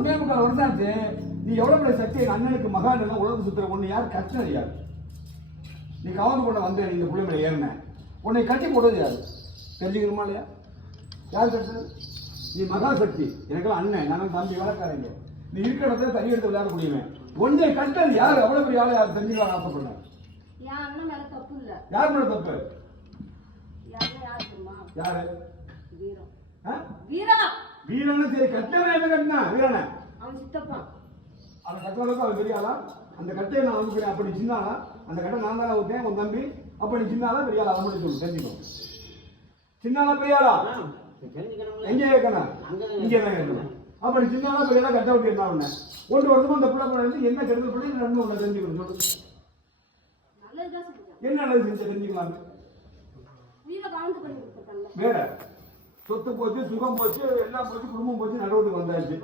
1.25 வருஷம் ஆச்சு. நீ எவ்வளவு பெரிய சக்தி எங்க அண்ணனுக்கு மகான் எல்லாம் உலகம் சுத்துற ஒண்ணு யார் கட்டினது யாரு? நீ கவர்ந்து கொண்டு வந்த நீ இந்த புள்ளிமலை ஏறின உன்னை கட்டி போடுறது யாரு? தெரிஞ்சுக்கணுமா இல்லையா? யார் கட்டுறது? நீ மகாசக்தி, எனக்கெல்லாம் அண்ணன், நானும் தம்பி வளர்க்காதீங்க. நீ இருக்கிற இடத்துல தனி எடுத்து விளையாட முடியுமே. உன்னை கட்டது யாரு? அவ்வளவு பெரிய ஆளு யார் தெரிஞ்சுக்கலாம் ஆசைப்படுறேன். யார் மேல தப்பு? யாரு? வீரன். சரி, கட்டவன் என்ன கட்டினா? வீரன அவன் கட்டுறதுக்கு அவன் பெரியாளா? அந்த கட்டையை நான் அனுப்புறேன். அப்படி சின்னாளா? அந்த கட்டை நான் தானே ஊற்றேன் உன் தம்பி. அப்படி சின்னாலா பெரியாளா? அதை மட்டும் சொல்லு, தெரிஞ்சுக்கணும். சின்னாலா பெரியாளா? எங்கே கேட்கணும்? இங்கே தான் கேட்கணும். அப்படி சின்னாலா பெரியாளா கட்ட விட்டு என்ன ஒண்ணு 1 வருஷமா அந்த பிள்ளை பண்ணி என்ன கெடுதல் பண்ணி நன்மை ஒண்ணு தெரிஞ்சுக்கணும். சொல்லு, என்ன நல்லது செஞ்ச தெரிஞ்சுக்கலாம். வேற சொத்து போச்சு, சுகம் போச்சு, எல்லாம் போச்சு, குடும்பம் போச்சு, நடுவுக்கு வந்தாச்சு.